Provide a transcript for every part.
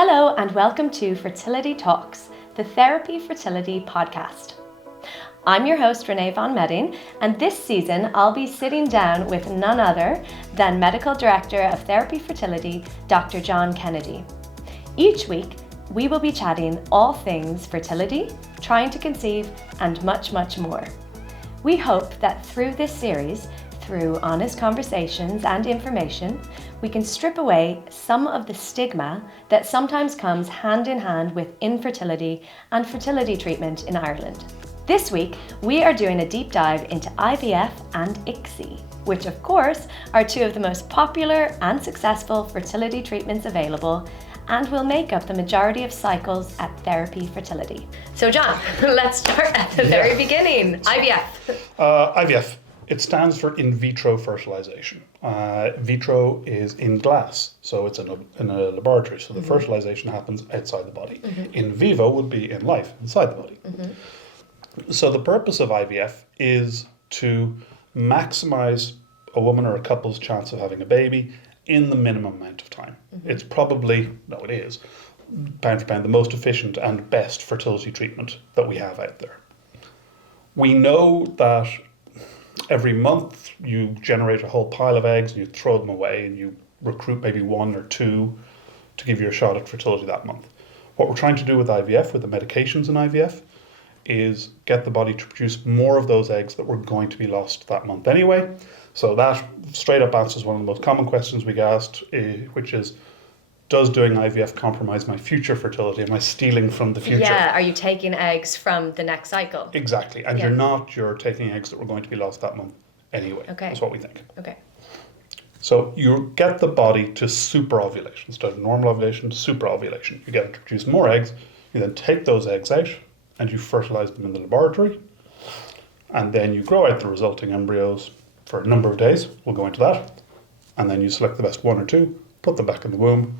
Hello and welcome to Fertility Talks, the Therapie Fertility podcast. I'm your host Ranae von Meding, and this season I'll be sitting down with none other than Medical Director of Thérapie Fertility, Dr. John Kennedy. Each week we will be chatting all things fertility, trying to conceive, and much, much more. We hope that through this series, through honest conversations and information, we can strip away some of the stigma that sometimes comes hand in hand with infertility and fertility treatment in Ireland. This week, we are doing a deep dive into IVF and ICSI, which of course are two of the most popular and successful fertility treatments available and will make up the majority of cycles at Thérapie Fertility. So John, let's start at the very beginning. IVF. IVF. It stands for in vitro fertilization. Vitro is in glass, so it's in a laboratory, so the fertilization happens outside the body. In vivo would be in life, inside the body. So the purpose of IVF is to maximize a woman or a couple's chance of having a baby in the minimum amount of time. It's probably, no it is, pound for pound, the most efficient and best fertility treatment that we have out there. We know that every month you generate a whole pile of eggs and you throw them away and you recruit maybe one or two to give you a shot at fertility that month. What we're trying to do with IVF, with the medications in IVF, is get the body to produce more of those eggs that were going to be lost that month anyway. So that straight up answers one of the most common questions we get asked, which is, does doing IVF compromise my future fertility? Am I stealing from the future? Yeah, are you taking eggs from the next cycle? Exactly, and you're taking eggs that were going to be lost that month anyway. Okay. That's what we think. Okay. So you get the body to super ovulation. Instead of normal ovulation, super ovulation. You get it to produce more eggs, you then take those eggs out and you fertilize them in the laboratory, and then you grow out the resulting embryos for a number of days. We'll go into that. And then you select the best one or two, put them back in the womb.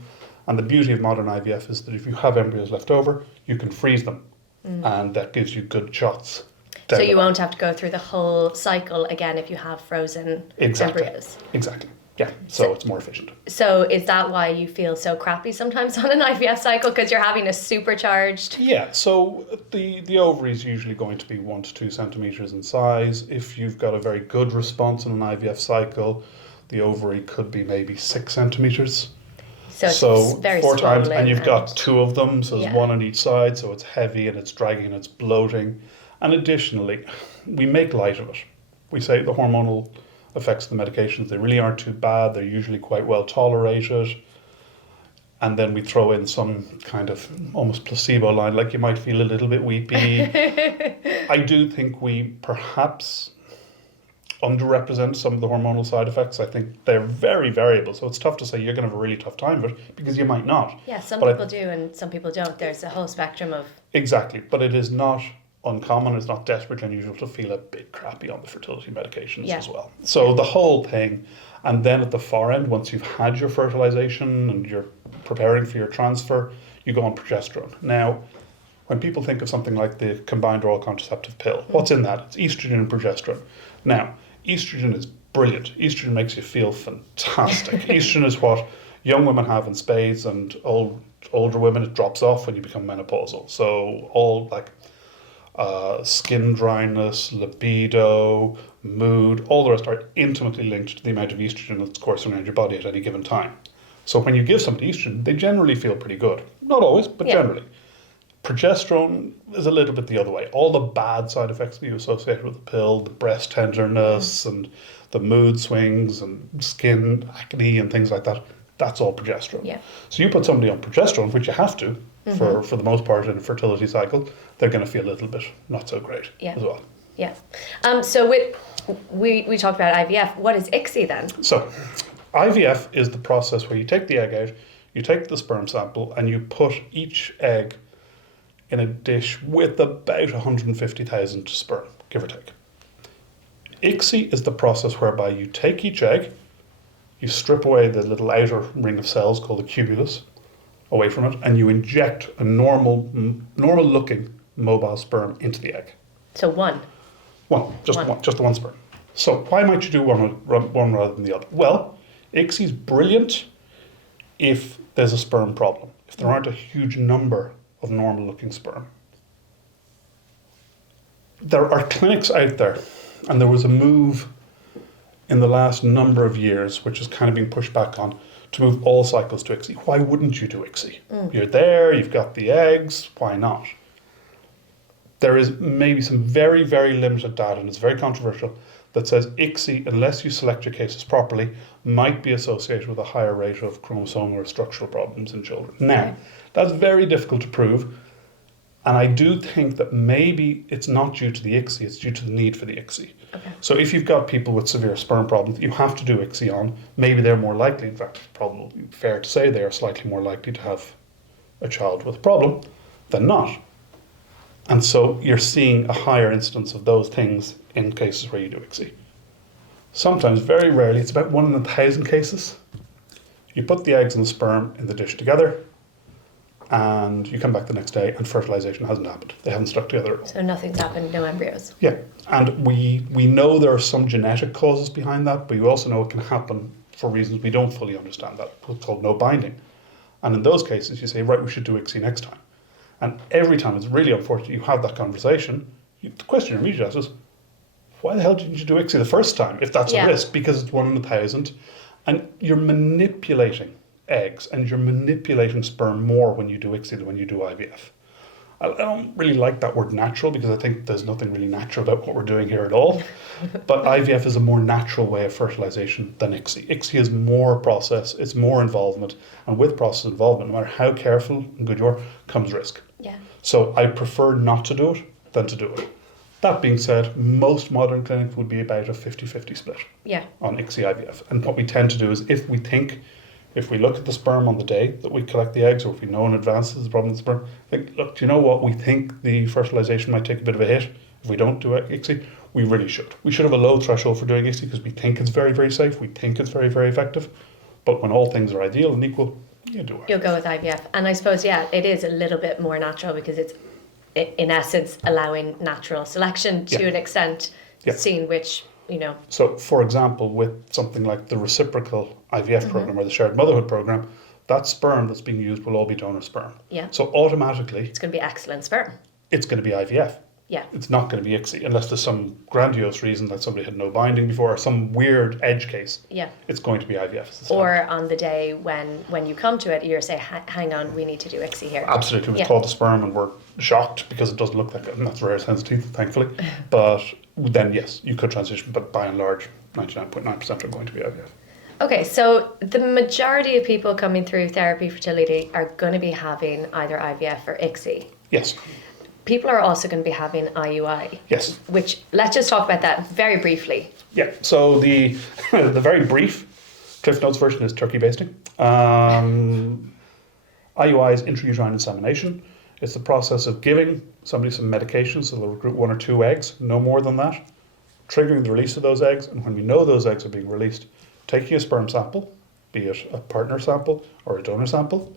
And the beauty of modern IVF is that if you have embryos left over, you can freeze them. And that gives you good shots. So you won't have to go through the whole cycle again if you have frozen embryos. Exactly. Yeah, so it's more efficient. So is that why you feel so crappy sometimes on an IVF cycle? Because you're having a supercharged... Yeah, so the ovary is usually going to be 1 to 2 centimetres in size. If you've got a very good response in an IVF cycle, the ovary could be maybe 6 centimetres. So it's very 4 times, swollen and you've got 2 of them, so there's 1 on each side, so it's heavy and it's dragging and it's bloating. And additionally, we make light of it. We say the hormonal effects of the medications, they really aren't too bad, they're usually quite well tolerated. And then we throw in some kind of almost placebo line, like you might feel a little bit weepy. I do think we perhaps underrepresent some of the hormonal side effects. I think they're very variable, so it's tough to say you're going to have a really tough time of it, because you might not. Yeah, some people do and some people don't. There's a whole spectrum of... Exactly, but it is not uncommon, it's not desperately unusual to feel a bit crappy on the fertility medications as well. So the whole thing, and then at the far end, once you've had your fertilization and you're preparing for your transfer, you go on progesterone. Now, when people think of something like the combined oral contraceptive pill, what's in that? It's estrogen and progesterone. Now, estrogen is brilliant. Estrogen makes you feel fantastic. Estrogen is what young women have in spades, and older women, it drops off when you become menopausal. So all like skin dryness, libido, mood, all the rest are intimately linked to the amount of estrogen that's coursing around your body at any given time. So when you give somebody estrogen, they generally feel pretty good. Not always, but generally. Progesterone is a little bit the other way. All the bad side effects that you associate with the pill, the breast tenderness and the mood swings and skin acne and things like that, that's all progesterone. Yeah. So you put somebody on progesterone, which you have to for the most part in a fertility cycle, they're going to feel a little bit not so great as well. Yeah. So we talked about IVF. What is ICSI then? So IVF is the process where you take the egg out, you take the sperm sample, and you put each egg in a dish with about 150,000 sperm, give or take. ICSI is the process whereby you take each egg, you strip away the little outer ring of cells called the cumulus away from it, and you inject a normal looking mobile sperm into the egg. So one? Just the one sperm. So why might you do one rather than the other? Well, ICSI is brilliant if there's a sperm problem. if there aren't a huge number of normal looking sperm. There are clinics out there, and there was a move in the last number of years, which is kind of being pushed back on, to move all cycles to ICSI. Why wouldn't you do ICSI? You're there, you've got the eggs, why not? There is maybe some very, very limited data, and it's very controversial, that says ICSI, unless you select your cases properly, might be associated with a higher rate of chromosomal or structural problems in children. Now, that's very difficult to prove, and I do think that maybe it's not due to the ICSI, it's due to the need for the ICSI. Okay. So if you've got people with severe sperm problems that you have to do ICSI on, maybe they're more likely, in fact, it's probably fair to say they are slightly more likely to have a child with a problem than not. And so you're seeing a higher incidence of those things in cases where you do ICSI. Sometimes, very rarely, it's about 1 in 1,000 cases. You put the eggs and the sperm in the dish together, and you come back the next day and fertilization hasn't happened. They haven't stuck together at all. So nothing's happened, no embryos. Yeah, and we know there are some genetic causes behind that, but you also know it can happen for reasons we don't fully understand. That what's called no binding. And in those cases, you say, right, we should do ICSI next time. And every time, it's really unfortunate, you have that conversation, the question you're immediately asked is, why the hell didn't you do ICSI the first time if that's a risk? Because it's 1 in 1,000, and you're manipulating eggs and you're manipulating sperm more when you do ICSI than when you do IVF. I don't really like that word natural, because I think there's nothing really natural about what we're doing here at all. But IVF is a more natural way of fertilization than ICSI. ICSI is more process, it's more involvement, and with process involvement, no matter how careful and good you are, comes risk. Yeah. So I prefer not to do it than to do it. That being said, most modern clinics would be about a 50-50 split on ICSI IVF. And what we tend to do is, if we look at the sperm on the day that we collect the eggs, or if we know in advance there's a problem with the sperm, think, look, do you know what? We think the fertilization might take a bit of a hit if we don't do ICSI. We really should. We should have a low threshold for doing ICSI because we think it's very, very safe. We think it's very, very effective. But when all things are ideal and equal, you do it. You'll go with IVF. And I suppose, it is a little bit more natural because it's, in essence, allowing natural selection to an extent, seeing which, So, for example, with something like the reciprocal IVF program or the shared motherhood program, that sperm that's being used will all be donor sperm. Yeah. So automatically, it's going to be excellent sperm. It's going to be IVF. Yeah. It's not going to be ICSI, unless there's some grandiose reason that somebody had no binding before, or some weird edge case. Yeah. It's going to be IVF. Or on the day when you come to it, you're saying, hang on, we need to do ICSI here. Absolutely. We've called the sperm and we're shocked because it doesn't look like it, and that's rare sensitive, thankfully. But then, yes, you could transition, but by and large, 99.9% are going to be IVF. Okay, so the majority of people coming through Therapy Fertility are going to be having either IVF or ICSI. Yes. People are also going to be having IUI. Yes. Which, let's just talk about that very briefly. Yeah, so the very brief Cliff Notes version is turkey basting. IUI is intrauterine insemination. It's the process of giving somebody some medication, so they'll recruit 1 or 2 eggs, no more than that, triggering the release of those eggs, and when we know those eggs are being released, taking a sperm sample, be it a partner sample or a donor sample,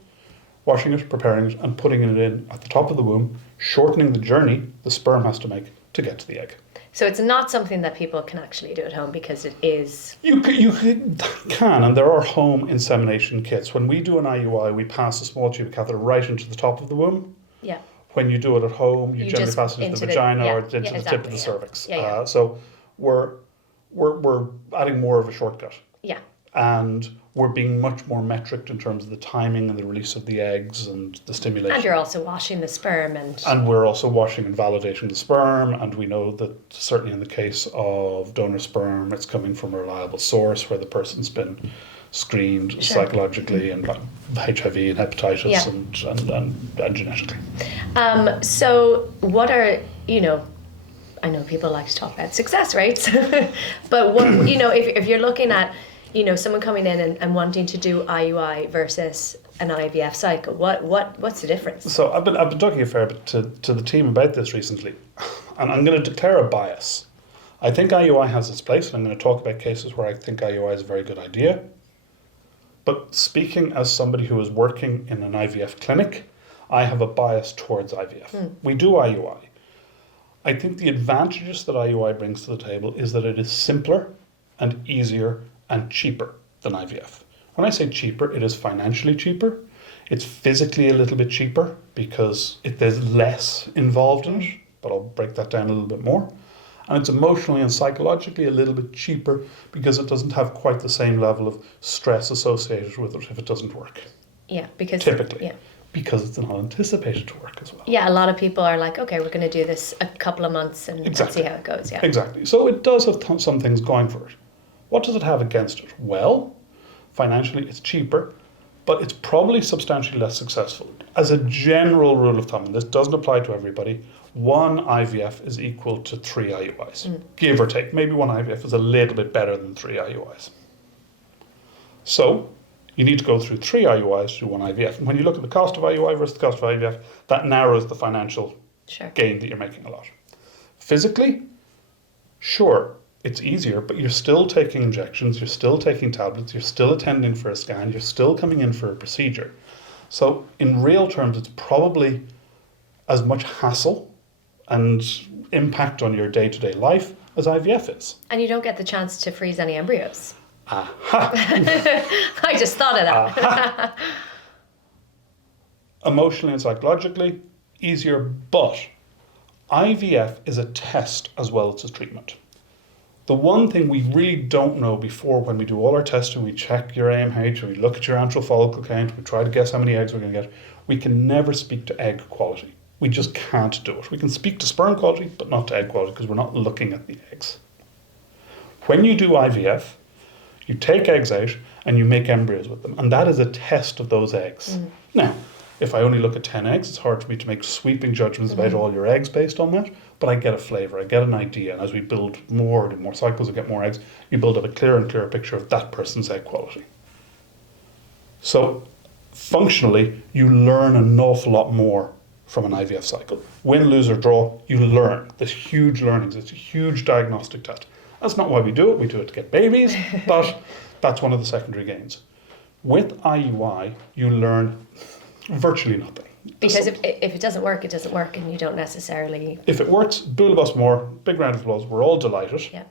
washing it, preparing it, and putting it in at the top of the womb, shortening the journey the sperm has to make to get to the egg. So it's not something that people can actually do at home, because it is... You can, and there are home insemination kits. When we do an IUI, we pass a small tube catheter right into the top of the womb. Yeah. When you do it at home, you generally pass it into the vagina or into the tip of the cervix. So we're adding more of a shortcut. Yeah. And we're being much more metric in terms of the timing and the release of the eggs and the stimulation. And you're also washing the sperm and we're also washing and validating the sperm, and we know that certainly in the case of donor sperm, it's coming from a reliable source where the person's been screened psychologically and HIV and hepatitis and genetically. So what are, I know people like to talk about success rates, but what, if you're looking at, someone coming in and wanting to do IUI versus an IVF cycle, what's the difference? So I've been talking a fair bit to the team about this recently, and I'm going to declare a bias. I think IUI has its place, and I'm going to talk about cases where I think IUI is a very good idea. But speaking as somebody who is working in an IVF clinic, I have a bias towards IVF. We do IUI. I think the advantages that IUI brings to the table is that it is simpler and easier and cheaper than IVF. When I say cheaper, it is financially cheaper. It's physically a little bit cheaper because there's less involved in it, but I'll break that down a little bit more. And it's emotionally and psychologically a little bit cheaper because it doesn't have quite the same level of stress associated with it if it doesn't work. Yeah, because... Typically. Yeah. Because it's not anticipated to work as well. Yeah, a lot of people are like, okay, we're going to do this a couple of months and see how it goes. Yeah. Exactly. So it does have some things going for it. What does it have against it? Well, financially it's cheaper, but it's probably substantially less successful. As a general rule of thumb, and this doesn't apply to everybody, 1 IVF is equal to 3 IUIs, give or take. Maybe 1 IVF is a little bit better than 3 IUIs. So you need to go through 3 IUIs to 1 IVF. And when you look at the cost of IUI versus the cost of IVF, that narrows the financial gain that you're making a lot. Physically, sure, it's easier, but you're still taking injections, you're still taking tablets, you're still attending for a scan, you're still coming in for a procedure. So in real terms, it's probably as much hassle and impact on your day-to-day life as IVF is. And you don't get the chance to freeze any embryos. Aha! I just thought of that. Aha. Emotionally and psychologically, easier, but IVF is a test as well as a treatment. The one thing we really don't know before when we do all our testing, we check your AMH, we look at your antral follicle count, we try to guess how many eggs we're going to get, we can never speak to egg quality. We just can't do it. We can speak to sperm quality, but not to egg quality because we're not looking at the eggs. When you do IVF, you take eggs out and you make embryos with them, and that is a test of those eggs. Now, if I only look at 10 eggs, it's hard for me to make sweeping judgments about all your eggs based on that, but I get a flavour, I get an idea, and as we build more and more cycles and get more eggs, you build up a clearer and clearer picture of that person's egg quality. So, functionally, you learn an awful lot more from an IVF cycle. Win, lose or draw, you learn. There's huge learnings, it's a huge diagnostic test. That's not why we do it to get babies, but that's one of the secondary gains. With IUI, you learn virtually nothing. Because if it doesn't work, it doesn't work, and you don't necessarily... If it works, bool of us more, big round of applause, we're all delighted. Yeah.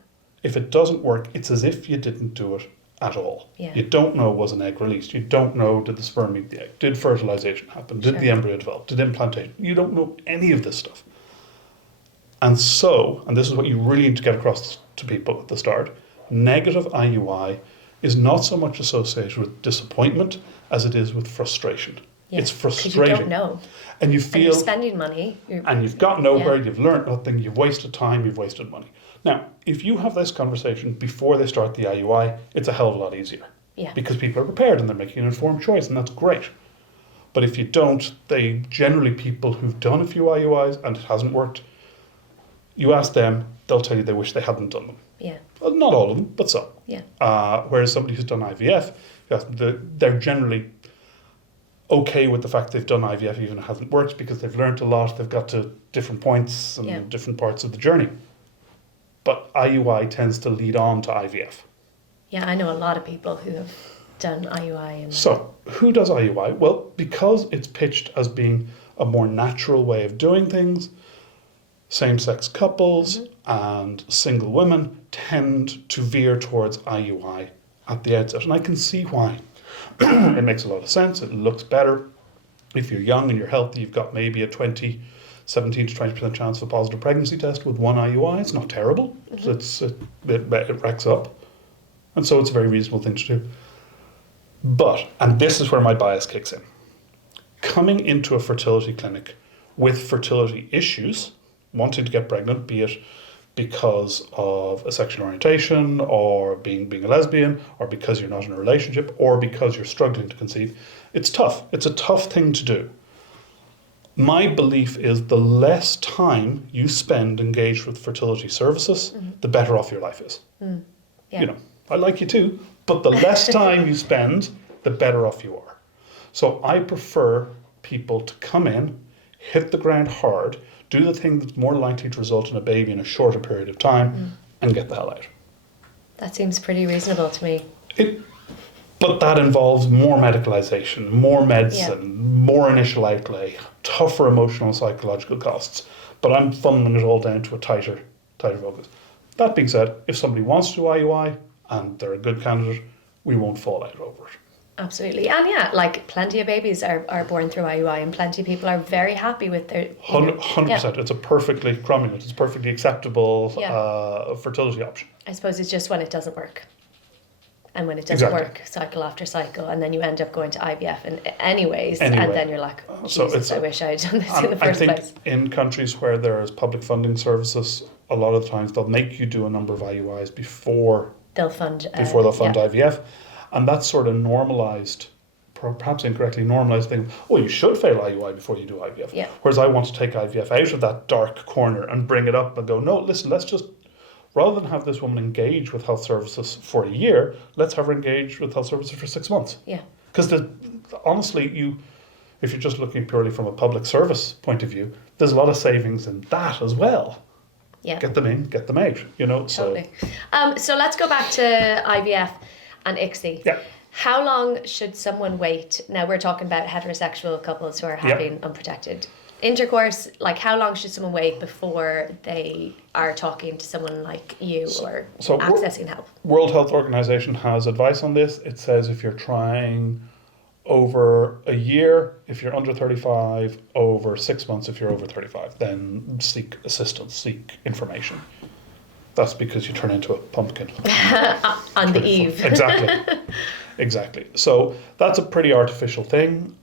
If it doesn't work, it's as if you didn't do it at all. Yeah. You don't know was an egg released, you don't know did the sperm meet the egg, did fertilization happen, did the embryo develop, did implantation, you don't know any of this stuff. And so, and this is what you really need to get across to people at the start, negative IUI is not so much associated with disappointment as it is with frustration. Yeah, it's frustrating. You don't know. And you feel... And you're spending money. And you've got nowhere, you've learned nothing, you've wasted time, you've wasted money. Now, if you have this conversation before they start the IUI, it's a hell of a lot easier. Yeah. Because people are prepared and they're making an informed choice, and that's great. But if you don't, they generally, people who've done a few IUIs and it hasn't worked, you ask them, they'll tell you they wish they hadn't done them. Yeah. Well, not all of them, but some. Yeah. Whereas somebody who's done IVF, they're generally okay with the fact they've done IVF even if it hasn't worked because they've learned a lot, they've got to different points and different parts of the journey. But IUI tends to lead on to IVF. Yeah, I know a lot of people who have done IUI. And so, who does IUI? Well, because it's pitched as being a more natural way of doing things, same-sex couples and single women tend to veer towards IUI at the outset. And I can see why. It makes a lot of sense. It looks better. If you're young and you're healthy, you've got maybe a 17 to 20% chance of a positive pregnancy test with 1 IUI. It's not terrible. It racks up. And so it's a very reasonable thing to do. But, and this is where my bias kicks in, coming into a fertility clinic with fertility issues, wanting to get pregnant, be it because of a sexual orientation or being a lesbian or because you're not in a relationship or because you're struggling to conceive, it's tough. It's a tough thing to do. My belief is the less time you spend engaged with fertility services, the better off your life is. Yeah. You know, I like you too, but the less time you spend, the better off you are. So I prefer people to come in, hit the ground hard, do the thing that's more likely to result in a baby in a shorter period of time, and get the hell out. That seems pretty reasonable to me. But that involves more medicalization, more medicine, more initial outlay, tougher emotional and psychological costs. But I'm funneling it all down to a tighter focus. That being said, if somebody wants to do IUI and they're a good candidate, we won't fall out over it. Absolutely. And yeah, like plenty of babies are born through IUI, and plenty of people are very happy with their... 100%. It's a perfectly cromulent, it's a perfectly acceptable fertility option. I suppose it's just when it doesn't work. And when it doesn't work, cycle after cycle, and then you end up going to IVF anyways, and then you're like, Jesus, I wish I had done this in the first place. I think in countries where there's public funding services, a lot of the times they'll make you do a number of IUIs before they'll fund IVF. And that's sort of normalised, perhaps incorrectly normalised thing. Oh, you should fail IUI before you do IVF. Yeah. Whereas I want to take IVF out of that dark corner and bring it up and go, no, listen, let's just... Rather than have this woman engage with health services for a year, let's have her engage with health services for 6 months. Yeah. Because honestly, if you're just looking purely from a public service point of view, there's a lot of savings in that as well. Yeah. Get them in, get them out, you know. Totally. So let's go back to IVF and ICSI. Yeah. How long should someone wait? Now we're talking about heterosexual couples who are having unprotected intercourse. Like, how long should someone wait before they are talking to someone like you or accessing help? World Health Organization has advice on this. It says if you're trying over a year, if you're under 35, over 6 months if you're over 35, then seek assistance, seek information. That's because you turn into a pumpkin. On the eve. Exactly. So that's a pretty artificial thing.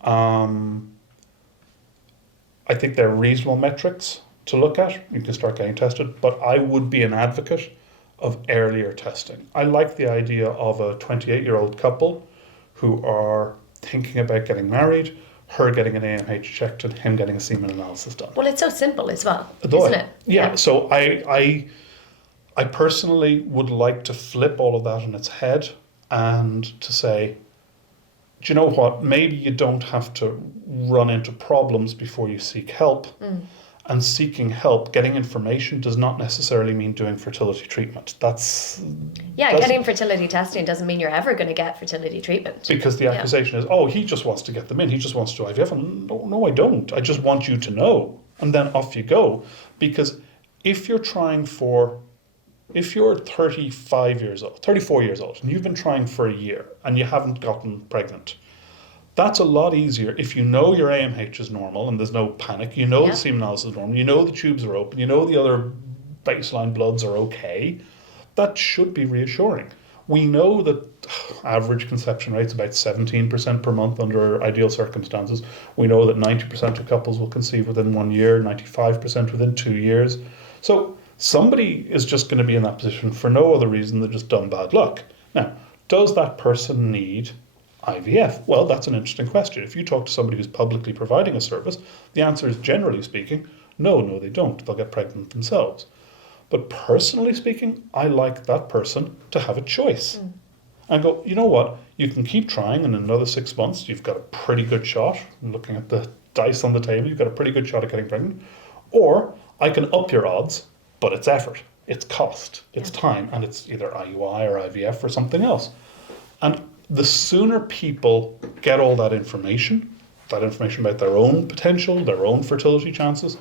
I think they're reasonable metrics to look at. You can start getting tested, but I would be an advocate of earlier testing. I like the idea of a 28-year-old couple who are thinking about getting married, her getting an AMH checked and him getting a semen analysis done. Well, it's so simple as well, isn't it? Yeah. So I personally would like to flip all of that on its head and to say, do you know what? Maybe you don't have to run into problems before you seek help. And seeking help, getting information does not necessarily mean doing fertility treatment. Getting fertility testing doesn't mean you're ever going to get fertility treatment. Because the accusation is, oh, he just wants to get them in. He just wants to IVF. And no, I don't. I just want you to know. And then off you go. Because if you're 35 years old, 34 years old, and you've been trying for a year and you haven't gotten pregnant, that's a lot easier if you know your AMH is normal and there's no panic. You know the semen analysis is normal. You know the tubes are open. You know the other baseline bloods are okay. That should be reassuring. We know that average conception rate's about 17% per month under ideal circumstances. We know that 90% of couples will conceive within 1 year, 95% within 2 years. So somebody is just going to be in that position for no other reason than just dumb bad luck. Now, does that person need IVF? Well, that's an interesting question. If you talk to somebody who's publicly providing a service, the answer is, generally speaking, no, they don't. They'll get pregnant themselves. But personally speaking, I like that person to have a choice. And go, you know what? You can keep trying, and in another 6 months, you've got a pretty good shot. Looking at the dice on the table, you've got a pretty good shot at getting pregnant. Or I can up your odds, but it's effort, it's cost, it's time, and it's either IUI or IVF or something else. And the sooner people get all that information about their own potential, their own fertility chances,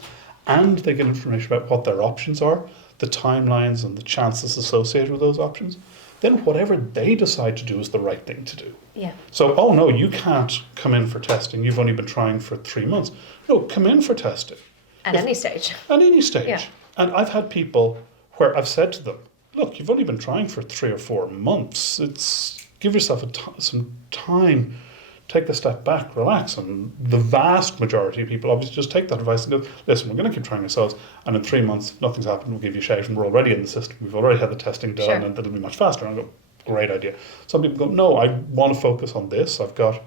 and they get information about what their options are, the timelines and the chances associated with those options, then whatever they decide to do is the right thing to do. Yeah. So, oh no, you can't come in for testing. You've only been trying for 3 months. No, come in for testing. At any stage. At any stage. Yeah. And I've had people where I've said to them, look, you've only been trying for 3 or 4 months. Give yourself some time, take a step back, relax. And the vast majority of people obviously just take that advice and go, listen, we're going to keep trying ourselves. And in 3 months, if nothing's happened, we'll give you a shout. And we're already in the system. We've already had the testing done and it'll be much faster. And I go, great idea. Some people go, no, I want to focus on this. I've got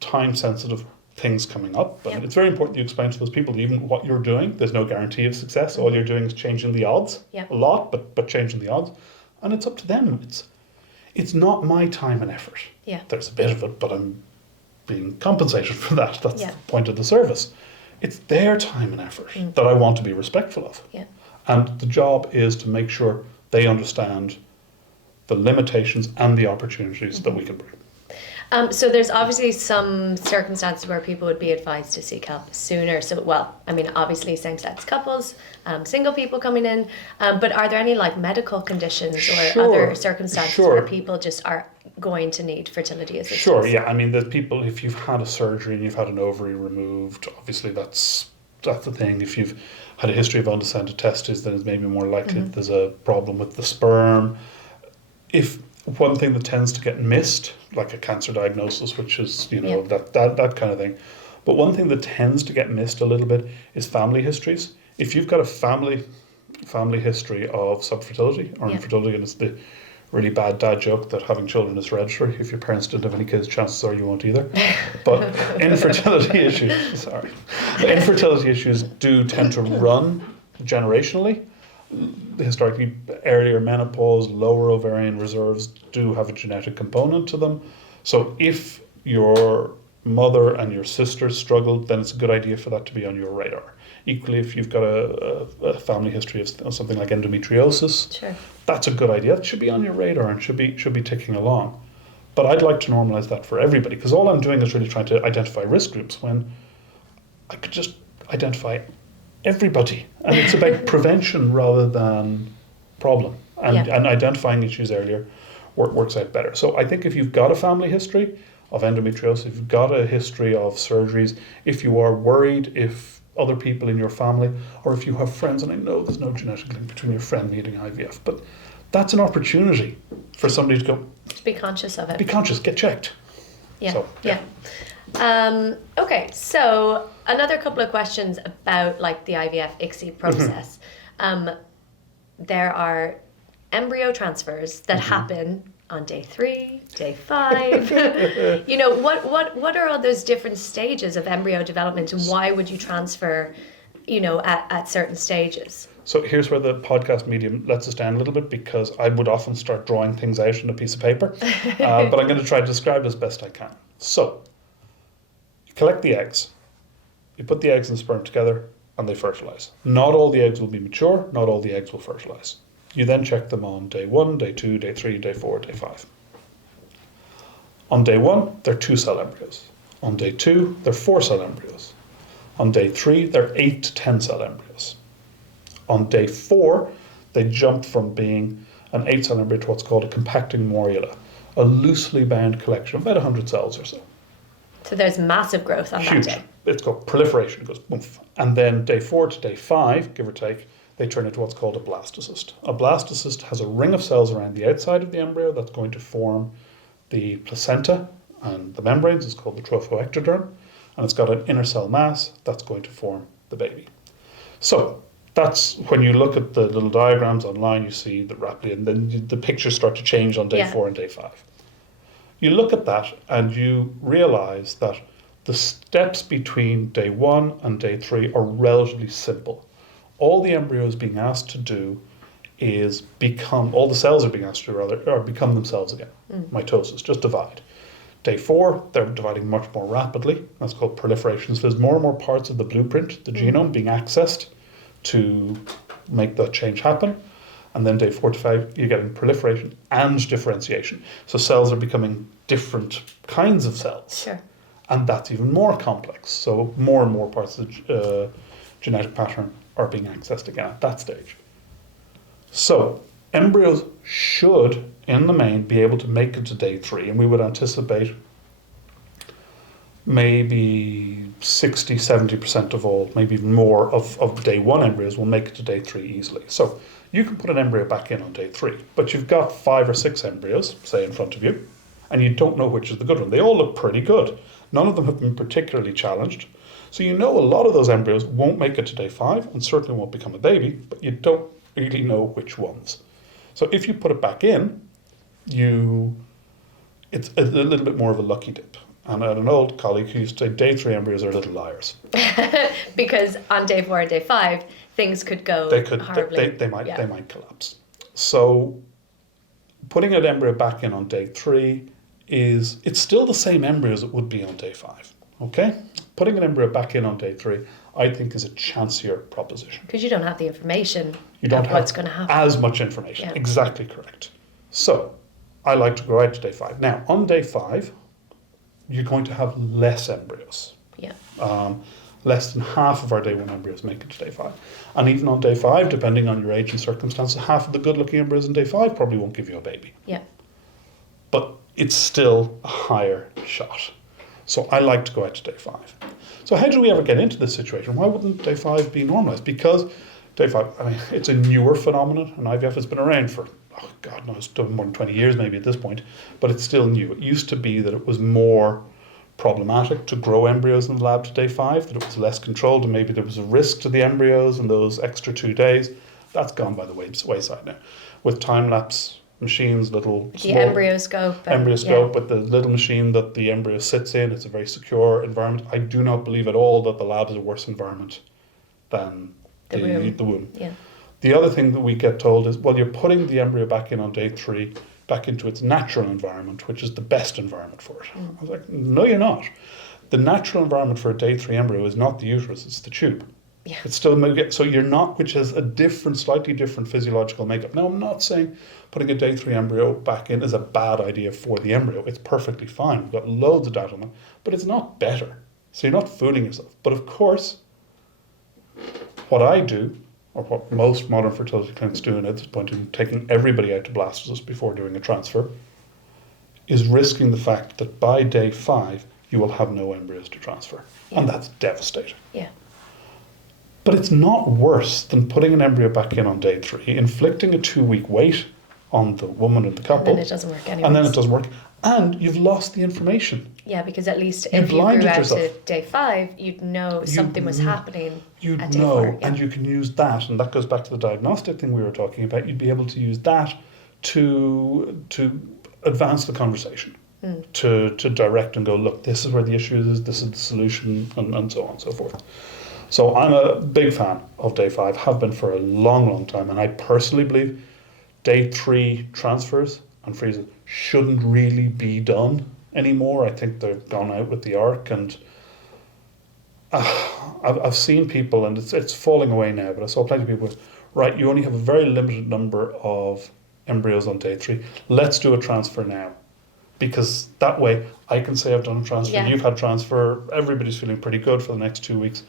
time-sensitive things coming up. And it's very important you explain to those people that even what you're doing, there's no guarantee of success. All you're doing is changing the odds. A lot, but changing the odds. And it's up to them. It's not my time and effort. There's a bit of it, but I'm being compensated for that. That's the point of the service. It's their time and effort that I want to be respectful of. And the job is to make sure they understand the limitations and the opportunities that we can bring. So there's obviously some circumstances where people would be advised to seek help sooner. So, well, I mean, obviously same-sex couples, single people coming in, but are there any like medical conditions or other circumstances where people just are going to need fertility assistance? Sure, yeah. I mean, there's people, if you've had a surgery and you've had an ovary removed, obviously that's the thing. If you've had a history of undescended testes, then it's maybe more likely that there's a problem with the sperm. If one thing that tends to get missed, like a cancer diagnosis, which is, that kind of thing. But one thing that tends to get missed a little bit is family histories. If you've got a family history of subfertility or infertility, and it's the really bad dad joke that having children is hereditary. If your parents didn't have any kids, chances are you won't either. But infertility issues do tend to run generationally. Historically, earlier menopause, lower ovarian reserves do have a genetic component to them. So if your mother and your sisters struggled, then it's a good idea for that to be on your radar. Equally, if you've got a family history of something like endometriosis, that's a good idea. That should be on your radar and should be ticking along. But I'd like to normalize that for everybody, because all I'm doing is really trying to identify risk groups when I could just identify everybody. And it's about prevention rather than problem. And identifying issues earlier works out better. So I think if you've got a family history of endometriosis, if you've got a history of surgeries, if you are worried if other people in your family, or if you have friends, and I know there's no genetic link between your friend needing IVF, but that's an opportunity for somebody to go... To be conscious of it. Be conscious, get checked. Okay, so another couple of questions about like the IVF ICSI process. There are embryo transfers that happen on day 3, day 5. What are all those different stages of embryo development, and why would you transfer, at certain stages? So here's where the podcast medium lets us down a little bit, because I would often start drawing things out on a piece of paper, but I'm going to try to describe it as best I can. So you collect the eggs, you put the eggs and sperm together, and they fertilize. Not all the eggs will be mature, not all the eggs will fertilize. You then check them on day 1, day 2, day 3, day 4, day 5. On day 1, they're 2-cell embryos. On day 2, they're 4-cell embryos. On day 3, they're 8 to 10-cell embryos. On day 4, they jump from being an 8-cell embryo to what's called a compacting morula, a loosely bound collection of about 100 cells or so. So there's massive growth on that day. It's called proliferation. It goes boomf. And then day 4 to day 5, give or take, they turn into what's called a blastocyst. A blastocyst has a ring of cells around the outside of the embryo that's going to form the placenta, and the membranes is called the trophoectoderm, and it's got an inner cell mass that's going to form the baby. So that's when you look at the little diagrams online, you see that rapidly, and then the pictures start to change on day 4 and day 5. You look at that and you realize that the steps between day 1 and day 3 are relatively simple. All the embryo is being asked to do is all the cells are being asked to do rather, become themselves again. Mitosis, just divide. Day 4, they're dividing much more rapidly. That's called proliferation. So there's more and more parts of the blueprint, the genome, being accessed to make that change happen. And then day 4 to 5, you're getting proliferation and differentiation. So cells are becoming different kinds of cells. Sure. And that's even more complex. So more and more parts of the genetic pattern are being accessed again at that stage. So embryos should, in the main, be able to make it to day 3. And we would anticipate maybe 60, 70% of all, maybe even more of day 1 embryos will make it to day 3 easily. So you can put an embryo back in on day 3, but you've got 5 or 6 embryos, say, in front of you, and you don't know which is the good one. They all look pretty good. None of them have been particularly challenged. So you know a lot of those embryos won't make it to day 5 and certainly won't become a baby, but you don't really know which ones. So if you put it back in, it's a little bit more of a lucky dip. And I had an old colleague who used to say day 3 embryos are little liars. Because on day 4 and day 5, things could go horribly. They might collapse. So putting an embryo back in on day 3 it's still the same embryo as it would be on day 5. Okay? Putting an embryo back in on day 3, I think, is a chancier proposition. Because you don't have the information of what's going to happen. As much information. Yeah. Exactly correct. So I like to go out to day 5. Now, on day 5, you're going to have less embryos. Yeah. Less than half of our day 1 embryos make it to day 5. And even on day 5, depending on your age and circumstances, half of the good-looking embryos on day 5 probably won't give you a baby. Yeah. But it's still a higher shot. So I like to go out to day 5. So how do we ever get into this situation? Why wouldn't day 5 be normalised? Because day 5, I mean, it's a newer phenomenon, and IVF has been around for, oh God knows, more than 20 years maybe at this point, but it's still new. It used to be that it was more problematic to grow embryos in the lab to day 5, that it was less controlled, and maybe there was a risk to the embryos in those extra 2 days. That's gone by the wayside now. With time-lapse machines, little the embryoscope with the little machine that the embryo sits in, it's a very secure environment. I do not believe at all that the lab is a worse environment than the womb. Yeah. The other thing that we get told is, well, you're putting the embryo back in on day 3, back into its natural environment, which is the best environment for it. I was like, no, you're not. The natural environment for a day 3 embryo is not the uterus, it's the tube. Yeah. It's still, so you're not, which has a slightly different physiological makeup. Now, I'm not saying putting a day 3 embryo back in is a bad idea for the embryo. It's perfectly fine. We've got loads of data on it, but it's not better. So you're not fooling yourself. But of course, what I do, or what most modern fertility clinics do at this point in taking everybody out to Blastocyst before doing a transfer, is risking the fact that by day 5, you will have no embryos to transfer. Yeah. And that's devastating. Yeah. But it's not worse than putting an embryo back in on day 3, inflicting a 2-week wait on the woman and the couple. And then it doesn't work anyway. And then it doesn't work. And you've lost the information. Yeah, because at least if you grew out to day 5, you'd know something was happening. You'd at day know, 4, and you can use that, and that goes back to the diagnostic thing we were talking about. You'd be able to use that to advance the conversation, to direct and go, look, this is where the issue is, this is the solution, and so on and so forth. So I'm a big fan of day 5, have been for a long, long time, and I personally believe day 3 transfers and freezes shouldn't really be done anymore. I think they've gone out with the arc, and I've seen people, and it's falling away now, but I saw plenty of people, right, you only have a very limited number of embryos on day 3. Let's do a transfer now. Because that way I can say I've done a transfer, you've had transfer, everybody's feeling pretty good for the next 2 weeks.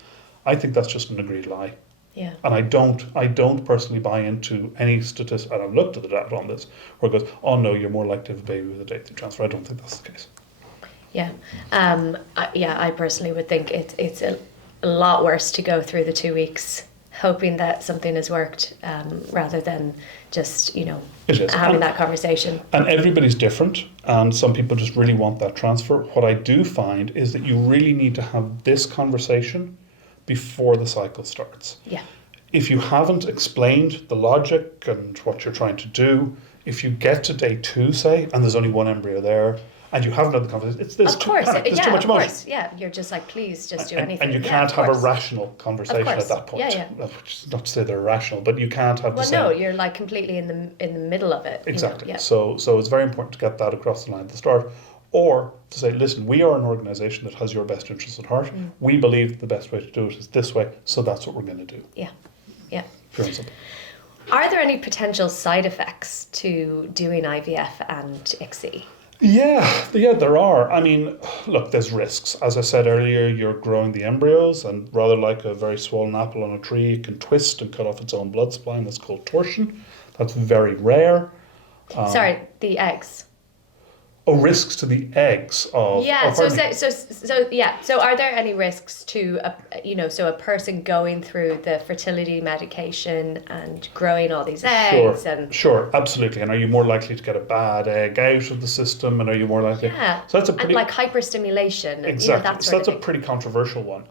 I think that's just an agreed lie. Yeah. And I don't personally buy into any statistic, and I've looked at the data on this, where it goes, oh no, you're more likely to have a baby with a day 3 transfer. I don't think that's the case. Yeah. I personally would think it's a lot worse to go through the 2 weeks hoping that something has worked rather than just, having that conversation. And everybody's different, and some people just really want that transfer. What I do find is that you really need to have this conversation before the cycle starts. Yeah. If you haven't explained the logic and what you're trying to do, if you get to day 2, say, and there's only 1 embryo there, and you haven't had the conversation, there's too much emotion. Yeah, you're just like, please just do anything. And you can't have a rational conversation at that point. Yeah. Which is not to say they're irrational, but you can't have you're like completely in the middle of it. Exactly. So it's very important to get that across the line at the start. Or to say, listen, we are an organisation that has your best interests at heart. We believe the best way to do it is this way, so that's what we're going to do. Yeah. Pure and simple. Are there any potential side effects to doing IVF and ICSI? Yeah, there are. I mean, look, there's risks. As I said earlier, you're growing the embryos, and rather like a very swollen apple on a tree, it can twist and cut off its own blood supply, and that's called torsion. That's very rare. Sorry, the eggs. Risks to the eggs of... So are there any risks to, a person going through the fertility medication and growing all these eggs? Sure, absolutely. And are you more likely to get a bad egg out of the system? And are you more likely... Yeah, so that's a pretty... and like hyperstimulation. Exactly, so that's a pretty controversial one.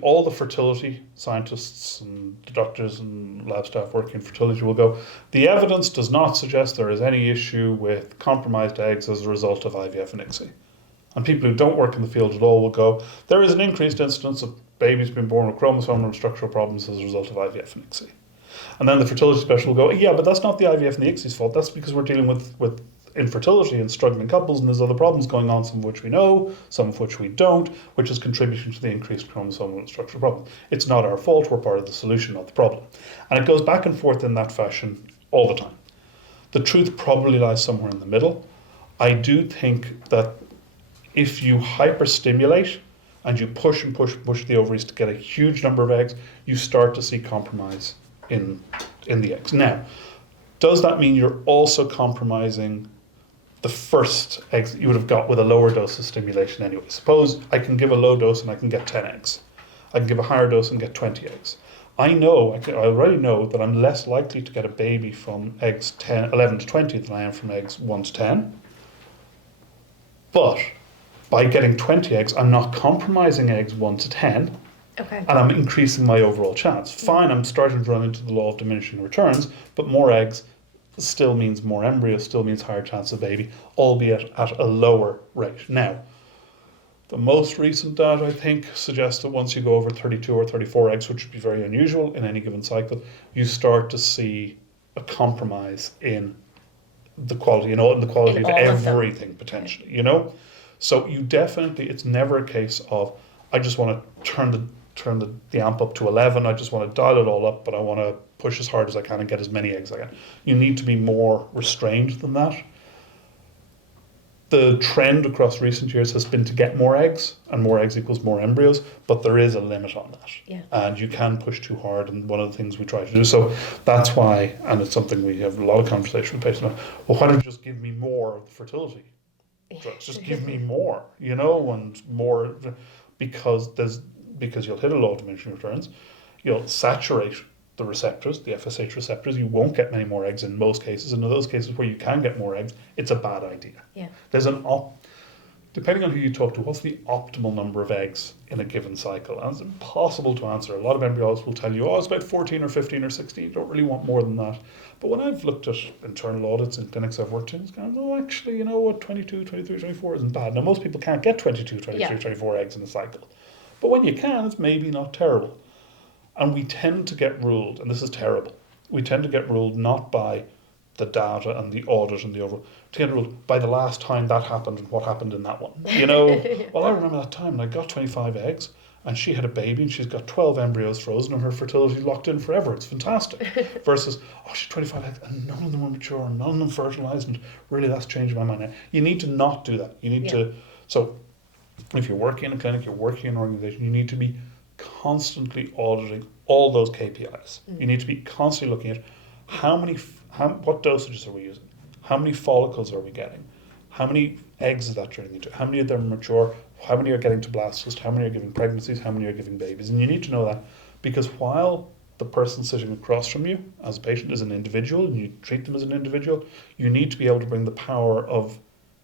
All the fertility scientists and the doctors and lab staff working in fertility will go, the evidence does not suggest there is any issue with compromised eggs as a result of IVF and ICSI. And people who don't work in the field at all will go, there is an increased incidence of babies being born with chromosomal and structural problems as a result of IVF and ICSI. And then the fertility specialist will go, yeah, but that's not the IVF and the ICSI's fault. That's because we're dealing with infertility and struggling couples, and there's other problems going on, some of which we know, some of which we don't, which is contributing to the increased chromosomal and structural problem. It's not our fault, we're part of the solution, not the problem. And it goes back and forth in that fashion all the time. The truth probably lies somewhere in the middle. I do think that If you hyperstimulate and you push and push and push the ovaries to get a huge number of eggs, you start to see compromise in the eggs. Now, does that mean you're also compromising the first eggs that you would have got with a lower dose of stimulation anyway? Suppose I can give a low dose and I can get 10 eggs. I can give a higher dose and get 20 eggs. I already know that I'm less likely to get a baby from eggs 11 to 20 than I am from eggs 1 to 10. But by getting 20 eggs, I'm not compromising eggs 1 to 10. Okay. And I'm increasing my overall chance. Fine, I'm starting to run into the law of diminishing returns, but more eggs still means more embryos, still means higher chance of baby, albeit at a lower rate. Now, the most recent data, I think, suggests that once you go over 32 or 34 eggs, which would be very unusual in any given cycle, you start to see a compromise in the quality, in the quality of everything, potentially, So you definitely, it's never a case of, I just want to turn the amp up to 11, I just want to dial it all up, but I want to push as hard as I can and get as many eggs as I can. You need to be more restrained than that. The trend across recent years has been to get more eggs, and more eggs equals more embryos, but there is a limit on that. Yeah. And you can push too hard, and one of the things we try to do. So that's why, and it's something we have a lot of conversation with patients about, well, why don't you just give me more of the fertility drugs? Just give me more, and more, because you'll hit a law of diminishing returns, you'll saturate the receptors, the FSH receptors, you won't get many more eggs in most cases. And in those cases where you can get more eggs, it's a bad idea. Yeah. There's depending on who you talk to, what's the optimal number of eggs in a given cycle? And it's impossible to answer. A lot of embryologists will tell you, it's about 14 or 15 or 16. You don't really want more than that. But when I've looked at internal audits in clinics I've worked in, it's kind of, actually, 22, 23, 24 isn't bad. Now, most people can't get 22, 23, 24 eggs in a cycle. But when you can, it's maybe not terrible. And we tend to get ruled, and this is terrible, we tend to get ruled not by the data and the audit and the overall, to get ruled by the last time that happened and what happened in that one. Well, I remember that time and I got 25 eggs and she had a baby and she's got 12 embryos frozen and her fertility locked in forever. It's fantastic. Versus, she's 25 eggs and none of them were mature and none of them fertilized, and really that's changed my mind now. You need to not do that. You need to, so if you're working in a clinic, you're working in an organization, you need to be constantly auditing all those KPIs. You need to be constantly looking at what dosages are we using? How many follicles are we getting? How many eggs is that turning into? How many of them are mature? How many are getting to Blastocyst? How many are giving pregnancies? How many are giving babies? And you need to know that, because while the person sitting across from you as a patient is an individual and you treat them as an individual, you need to be able to bring the power of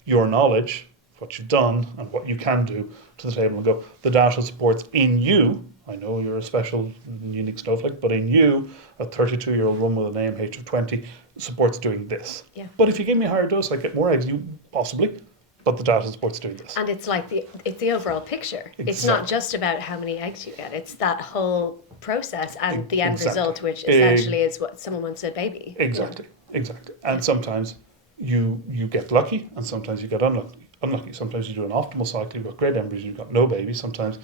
your knowledge, what you've done and what you can do, to the table and go, the data supports in you, I know you're a special unique snowflake, but in you, a 32-year-old woman with an AMH of 20 supports doing this. Yeah. But if you give me a higher dose, I get more eggs, you possibly, but the data supports doing this. And it's like it's the overall picture. Exactly. It's not just about how many eggs you get, it's that whole process and the end result, which essentially is what someone wants a baby. Exactly. And sometimes you get lucky and sometimes you get unlucky. Sometimes you do an optimal cycle, you've got great embryos, you've got no baby. Sometimes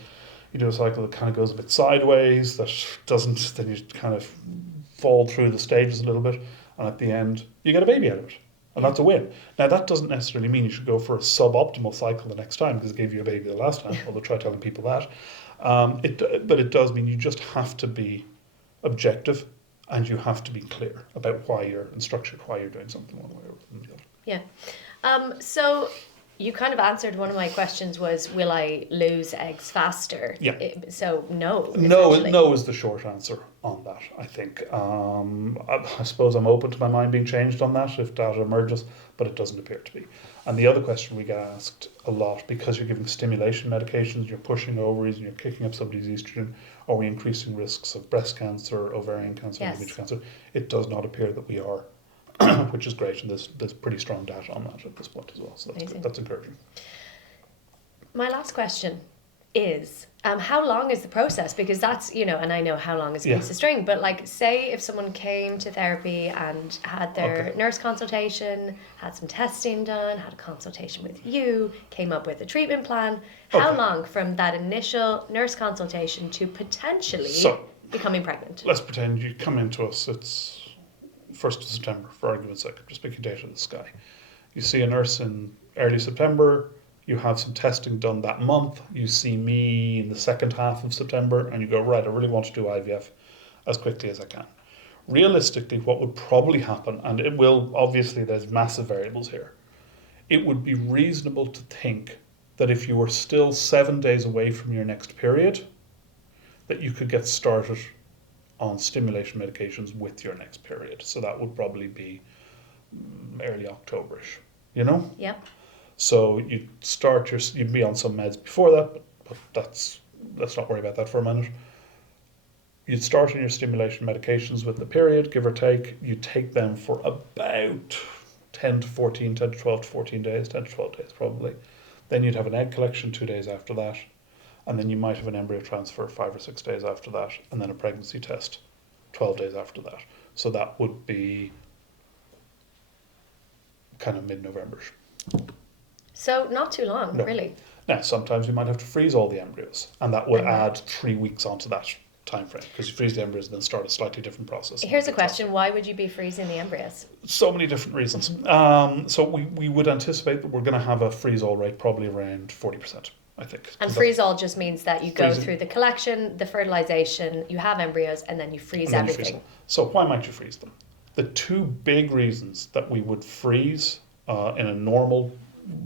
you do a cycle that kind of goes a bit sideways, that doesn't, then you kind of fall through the stages a little bit, and at the end you get a baby out of it, and that's a win. Now that doesn't necessarily mean you should go for a suboptimal cycle the next time because it gave you a baby the last time, although try telling people that. But it does mean you just have to be objective and you have to be clear about why you're instructed, why you're doing something one way or the other. Yeah. So you kind of answered one of my questions was, will I lose eggs faster? Yeah. So no. No is the short answer on that, I think. I suppose I'm open to my mind being changed on that if data emerges, but it doesn't appear to be. And the other question we get asked a lot, because you're giving stimulation medications, you're pushing ovaries and you're kicking up somebody's estrogen, are we increasing risks of breast cancer, ovarian cancer, endometrial cancer? It does not appear that we are. Which is great, and there's pretty strong data on that at this point as well, so that's encouraging. My last question is, how long is the process? Because that's, and I know how long is a piece of string, but like, say if someone came to therapy and had their nurse consultation, had some testing done, had a consultation with you, came up with a treatment plan, how long from that initial nurse consultation to potentially becoming pregnant? Let's pretend you come into us, it's 1st of September, for argument's sake, just pick a date in the sky. You see a nurse in early September, you have some testing done that month, you see me in the second half of September, and you go, right, I really want to do IVF as quickly as I can. Realistically, what would probably happen, and it will, obviously there's massive variables here, it would be reasonable to think that if you were still 7 days away from your next period, that you could get started on stimulation medications with your next period. So that would probably be early October-ish, you know? Yeah. So you'd be on some meds before that, but let's not worry about that for a minute. You'd start on your stimulation medications with the period, give or take. You take them for about 10 to 12 to 14 days, 10 to 12 days probably. Then you'd have an egg collection 2 days after that. And then you might have an embryo transfer 5 or 6 days after that. And then a pregnancy test 12 days after that. So that would be kind of mid-November. So not too long, No. really. Now, sometimes you might have to freeze all the embryos. And that would add 3 weeks onto that time frame, because you freeze the embryos and then start a slightly different process. Here's a question. Why would you be freezing the embryos? So many different reasons. So we would anticipate that we're going to have a freeze-all rate probably around 40%, I think. And freeze-all just means that you go freezing. through the collection, the fertilization, you have embryos, and then you freeze everything. So why might you freeze them? The two big reasons that we would freeze in a normal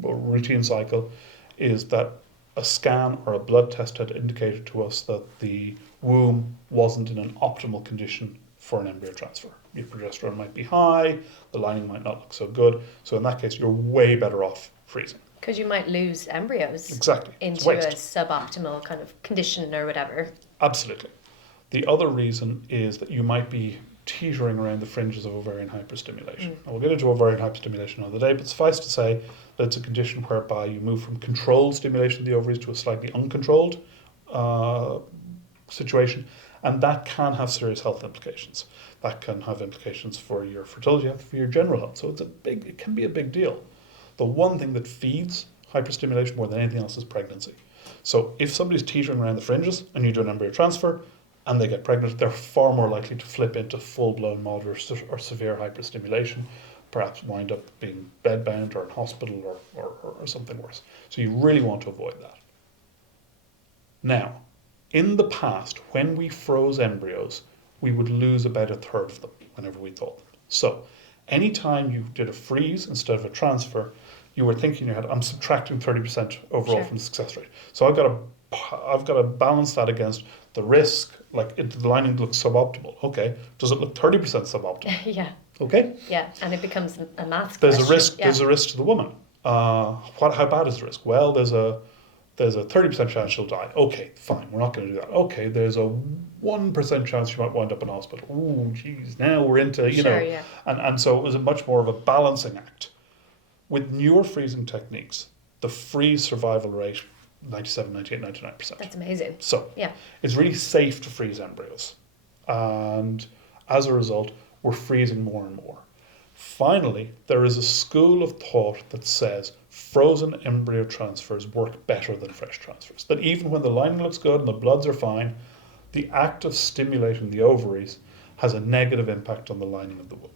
routine cycle is that a scan or a blood test had indicated to us that the womb wasn't in an optimal condition for an embryo transfer. Your progesterone might be high, the lining might not look so good. So in that case, you're way better off freezing. Because you might lose embryos Exactly. into a suboptimal kind of condition or whatever. Absolutely. The other reason is that you might be teetering around the fringes of ovarian hyperstimulation. And we'll get into ovarian hyperstimulation another day, but suffice to say that it's a condition whereby you move from controlled stimulation of the ovaries to a slightly uncontrolled situation, and that can have serious health implications. That can have implications for your fertility health, for your general health. So it can be a big deal. The one thing that feeds hyperstimulation more than anything else is pregnancy. So if somebody's teetering around the fringes and you do an embryo transfer and they get pregnant, they're far more likely to flip into full-blown moderate or severe hyperstimulation, perhaps wind up being bedbound or in hospital or something worse. So you really want to avoid that. Now, in the past, when we froze embryos, we would lose about a third of them whenever we thawed them. So anytime you did a freeze instead of a transfer, you were thinking in your head, I'm subtracting 30% overall from the success rate. So I've got to balance that against the risk, like if the lining looks suboptimal. Okay, does it look 30% suboptimal? Yeah. Okay. Yeah, and it becomes a math There's question. a risk. Yeah. There's a risk to the woman. How bad is the risk? Well, there's a 30% chance she'll die. Okay, fine, we're not going to do that. Okay, there's a 1% chance she might wind up in hospital. Ooh, geez, now we're into, you know. Yeah. And so it was a much more of a balancing act. With newer freezing techniques, the freeze survival rate, 97, 98, 99%. That's amazing. So it's really safe to freeze embryos. And as a result, we're freezing more and more. Finally, there is a school of thought that says frozen embryo transfers work better than fresh transfers. That even when the lining looks good and the bloods are fine, the act of stimulating the ovaries has a negative impact on the lining of the womb.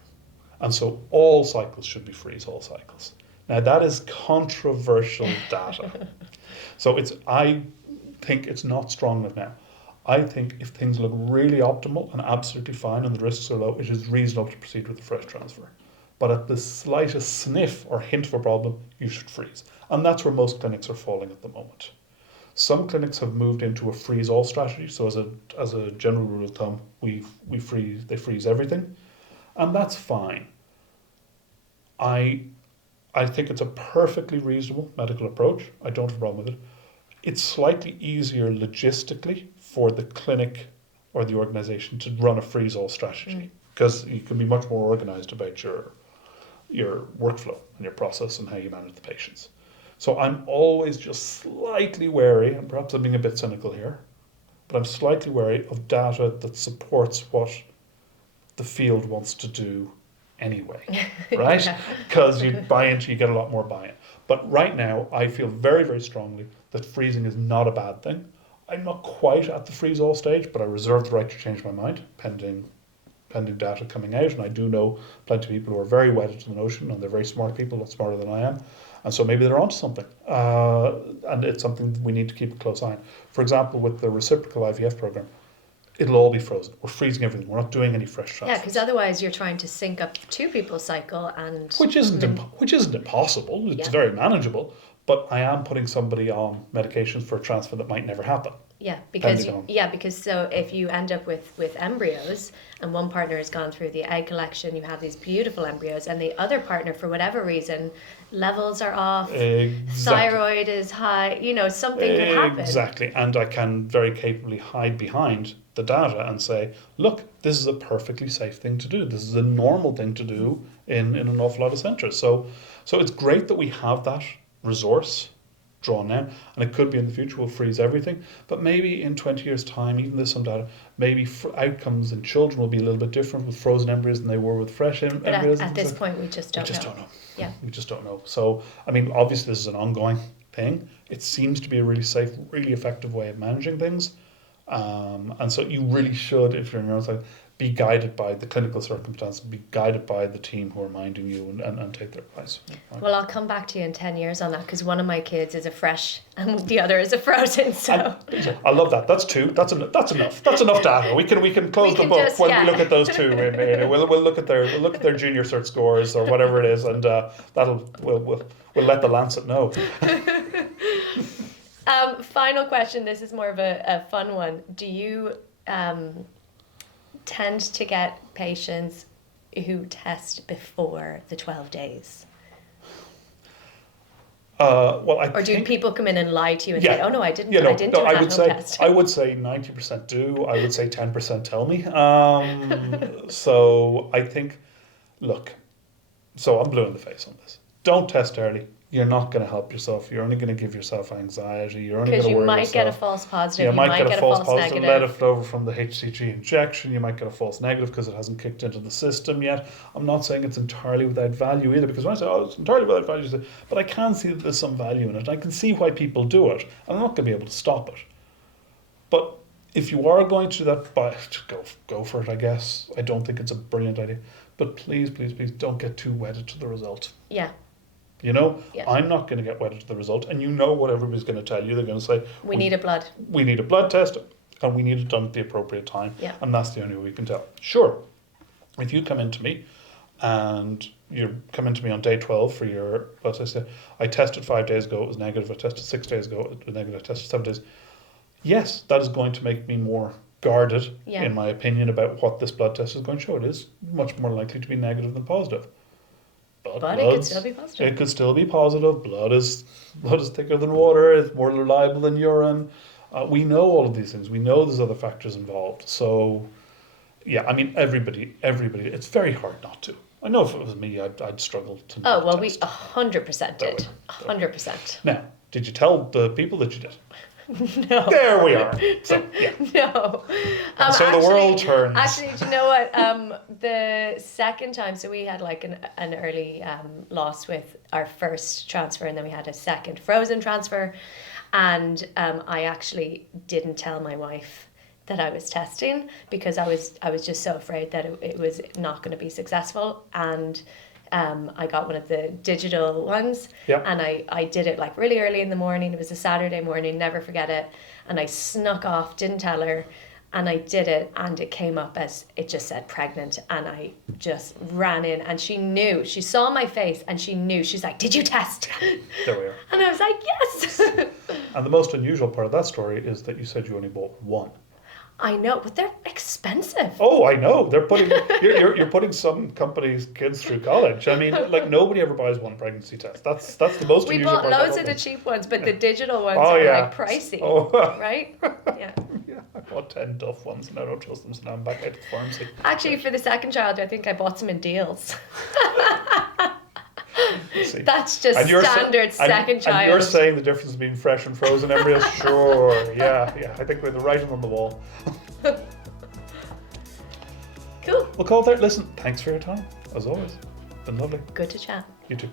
And so all cycles should be freeze-all cycles. Now that is controversial data. So I think it's not strong enough now. I think if things look really optimal and absolutely fine and the risks are low, it is reasonable to proceed with the fresh transfer. But at the slightest sniff or hint of a problem, you should freeze. And that's where most clinics are falling at the moment. Some clinics have moved into a freeze-all strategy. So as a general rule of thumb, they freeze everything. And that's fine. I think it's a perfectly reasonable medical approach. I don't have a problem with it. It's slightly easier logistically for the clinic or the organization to run a freeze-all strategy because you can be much more organized about your workflow and your process and how you manage the patients. So I'm always just slightly wary, and perhaps I'm being a bit cynical here, but I'm slightly wary of data that supports what the field wants to do anyway, right? Because you get a lot more buy-in. But right now, I feel very, very strongly that freezing is not a bad thing. I'm not quite at the freeze-all stage, but I reserve the right to change my mind, pending pending data coming out, and I do know plenty of people who are very wedded to the notion, and they're very smart people, a lot smarter than I am, and so maybe they're onto something, and it's something we need to keep a close eye on. For example, with the reciprocal IVF program, it'll all be frozen. We're freezing everything. We're not doing any fresh transfers. Yeah, because otherwise you're trying to sync up two people's cycle, and which isn't impossible. It's very manageable. But I am putting somebody on medications for a transfer that might never happen. Yeah, because so if you end up with embryos and one partner has gone through the egg collection, you have these beautiful embryos, and the other partner, for whatever reason, levels are off, thyroid is high, something could happen. Exactly, and I can very capably hide behind the data and say, look, this is a perfectly safe thing to do. This is a normal thing to do in an awful lot of centres. So it's great that we have that resource drawn now, and it could be in the future we'll freeze everything, but maybe in 20 years time, even there's some data, maybe outcomes in children will be a little bit different with frozen embryos than they were with fresh embryos. At this point we just don't know. Yeah, we just don't know. So I mean, obviously this is an ongoing thing. It seems to be a really safe, really effective way of managing things, and so you really should, if you're in your own side, be guided by the clinical circumstances, be guided by the team who are minding you, and take their advice. Right? Well, I'll come back to you in 10 years on that, because one of my kids is a fresh and the other is a frozen. So I love that. That's two. That's enough. That's enough data. We can close the book when we look at those two. We'll look at their junior cert scores or whatever it is, and we'll let the Lancet know. Final question. This is more of a fun one. Do you tend to get patients who test before the 12 days? Or do people come in and lie to you and say, "Oh no, I didn't do a test"? I would say 90% do. I would say 10% tell me. So I think, look, so I'm blue in the face on this. Don't test early. You're not going to help yourself. You're only going to give yourself anxiety. You're only going to worry yourself. Because you might get a false positive. You might get a false positive left over from the HCG injection. You might get a false negative because it hasn't kicked into the system yet. I'm not saying it's entirely without value either, because when I say, it's entirely without value, but I can see that there's some value in it. I can see why people do it. And I'm not going to be able to stop it. But if you are going to do that, go for it, I guess. I don't think it's a brilliant idea. But please, please, please don't get too wedded to the result. Yeah. I'm not going to get wedded to the result, and what everybody's going to tell you. They're going to say, we need a blood test, and we need it done at the appropriate time, and that's the only way we can tell. Sure, if you come into me, and you come into me on day 12 for your blood test, I tested 5 days ago, it was negative, I tested 6 days ago, it was negative, I tested 7 days. Yes, that is going to make me more guarded, in my opinion, about what this blood test is going to show. It is much more likely to be negative than positive. But it could still be positive. It could still be positive. Blood is thicker than water. It's more reliable than urine. We know all of these things. We know there's other factors involved. So, I mean, everybody. It's very hard not to. I know if it was me, I'd struggle to. Oh well, we 100% did. 100%. Now, did you tell the people that you did? No. There we are. So, No. So the world turns. Actually, do you know what? The second time, so we had like an early loss with our first transfer, and then we had a second frozen transfer. And I actually didn't tell my wife that I was testing, because I was just so afraid that it was not going to be successful. And I got one of the digital ones, and I did it like really early in the morning. It was a Saturday morning, never forget it. And I snuck off, didn't tell her, and I did it, and it came up as, it just said pregnant, and I just ran in, and she saw my face, and she knew. She's like, "Did you test?" There we are. And I was like, "Yes." And the most unusual part of that story is that you said you only bought one. I know, but they're expensive. Oh, I know. They're putting you're putting some companies' kids through college. I mean, like, nobody ever buys one pregnancy test. That's the most unusual part. We bought loads of the cheap ones, but the digital ones are like pricey. Right? Yeah. Yeah, I bought 10 Duff ones and I don't trust them, so now I'm back out to the pharmacy. Actually, for the second child, I think I bought some in deals. That's just standard second child. And you're saying the difference between fresh and frozen embryos? Sure, yeah. I think we're the writing on the wall. Cool. We'll call it there. Listen, thanks for your time, as always. Been lovely. Good to chat. You too.